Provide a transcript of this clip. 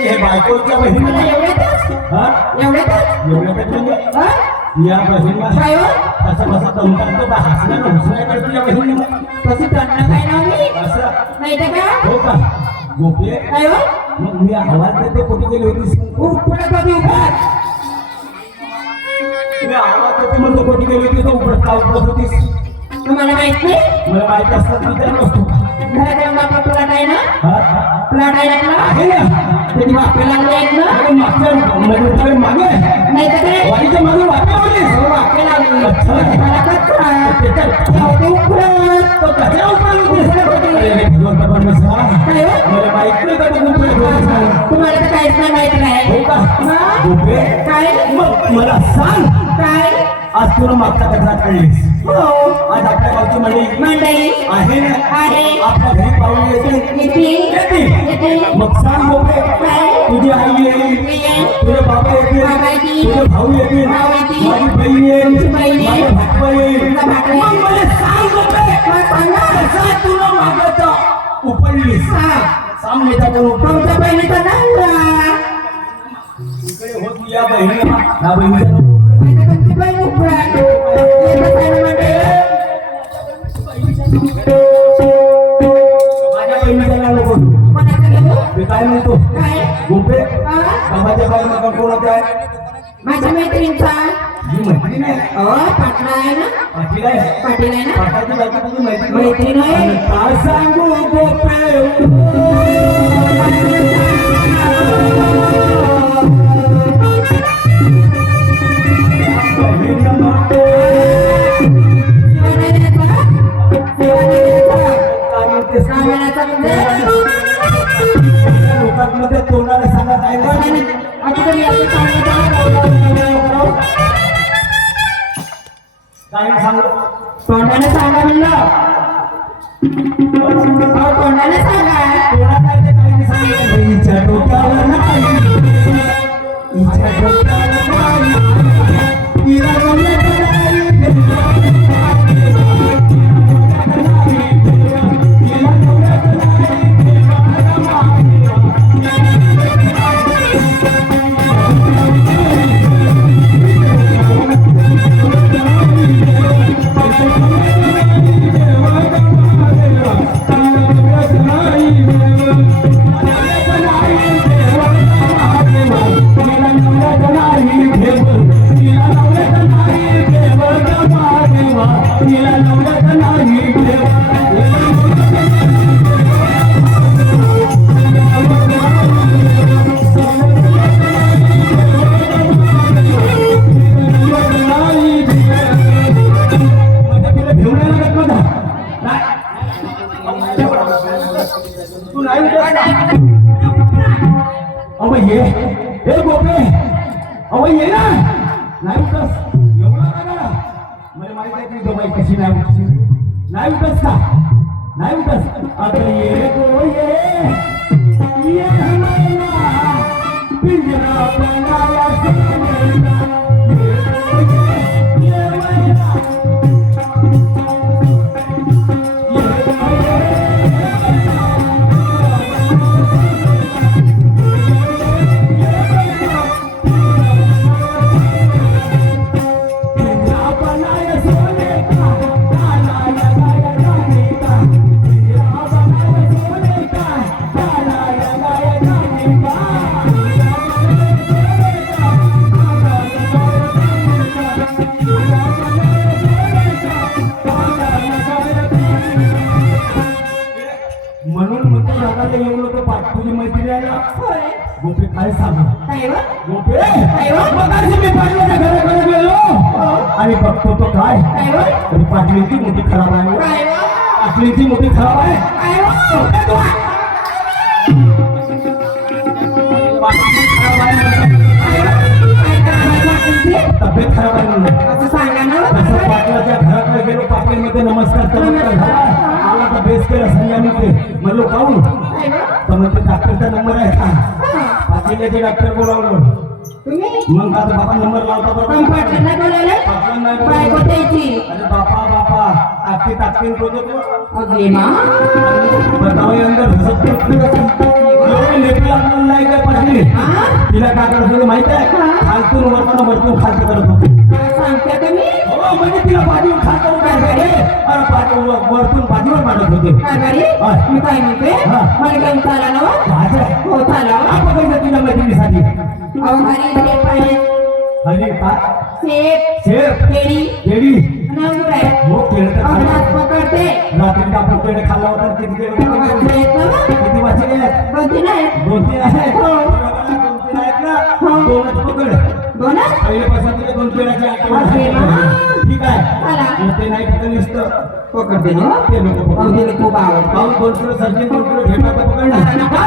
हे बायकोच्या बहिणीला या बहिणीला असं कसं तमकाल तो हसण्यानं हुसण्या करतो या बहिणीला कशी तणणं काय ना मी असं नाही तर का हो का गोपले काय हो मग मी आवाज देते कुठे गेली होतीस उपडत होती उपडत मी आवाज देते म्हणतो कुठे गेली होती तर उपडत का उपडत होतीस तुम्हाला माहित नाही मला माहिती असतं विचार नसतो घरात येऊन आपला प्लॉट आहे ना हा प्लॉट आहे आपला आहे ना त्याची वापे लागले आहेत ना अरे मागच्या मागे नाही तर काय वाडीच्या मागे वाटे होतीस वापे लागली अच्छा. मला कचरा त्याच्यात जाऊ उपडत तो कशा उपाय अरे भगवंत परमेश्वरा काय हो मला माहित नाही का तू कुठे बोलतोस तुम्हाला तर काहीच नाही माहित हो नाही का गोपे काय मग मला सांग काय आज तुला मागचा कचरा कळलीस हो आज आपल्या गावची मंडळी आहे ना आहे आपल्या घरी पाहुणे येतील येतील मग सांग गोपे तुझी आई येईल तुझे बाबा येतील तुझे भाऊ येतील माझी बहीण येईल माझा भाटवा येईल मग मला सांग गोपे कसा तुला मागाचा उपडलीस सांग नेता करून तुमच्या बहिणीचा नवरा इकडे होत या बहिणीला या बहिणीचा तुमची बहीण उपडत माझ्या बहिणीचा नाव नको मी काय म्हणतो गोपे गावाच्या बाहेर नका कोणाचा आहे माझ्या मैत्रिणीचा ही मैत्रीण आहे पाटला आहे ना पाटील आहे पाटील आहे ना पाटाची बायको तुझी मैत्रीण आहे. आणि काय सांगू गोपे लोकांमध्ये तोंडाला सांगा काय काय सांगू तोंडाने सांगा म्हणलं तोंडाने सांगा तोंडा काय ते काही सांगितलं हिच्या डोक्यावर नाही हिच्या डोक्यावर नाही तिला बोलत तू नाही अहो ये हे गोपे अहो ये ना नाही उठस एवढा का मला माहित आहे की बाई कशी नाही उठशी नाही उठस का नाही उठस आता ये गो ये हमारा पिंजरा बनाया सपना म्हणून म्हणतो दादाला येऊ नको तुझी मैत्री आहे ना गोपे काय सांग गोपे मी पाटलाच्या घराकडे गेलो आणि बघतो तो काय पाटलीची मोठी खराब आहे पाटलीची मोठी खराब आहे तब्येत खराब आहे म्हणून पाटलाच्या घराकडे गेलो पाटलीमध्ये नमस्कार आला तर बेस केला संध्यामध्ये म्हणलो काहून तर म्हणजे डॉक्टरचा नंबर आहे का पाटीलचे डॉक्टर बोलावलं मग आता बाबा नंबर लावता अरे बापा बापा ताकती तो अगे मा बताओ अंदर लेकरं आपल्याला नाही काय पाहिजे तिला काय करत होतं माहित आहे खालतून वरतून खालतं करत होते काय सांगते तुम्ही हो म्हणजे तिला बाजूवर खालतं काय पाहिजे अरे वरतून बाजूवर पाडत होते कारभारी मी काय म्हणते हा. मला घेऊन चाला ना हो? काय हो चाला पकडलं तिला मैत्रिणीसाठी अहो घरी सेब आहे हल्ली का सेब शेर केळी केळी आणि अंगूर आहे हो केळ तर अहो खाल्लं. भात पकडते रात्री आपण केळ खाल्ला होता किती केळ वाजले आहेत ना मग? किती वाजले आहेत? 2-3 आहेत 2-3 आहेत हो. 2-3 आहेत ना हो. 2च पकड दोन पहिल्यापासून तुला 2 पेढ्याची अरे वा. आठवण ठीक आहे चला. मग ते नाही पकडलं नुसतं पकडते ना ते नको पकडू. अहो तिला खूप आवडतं पाऊस 2 किलो सर्दी 2 किलो घेणार तर पकडणार नका.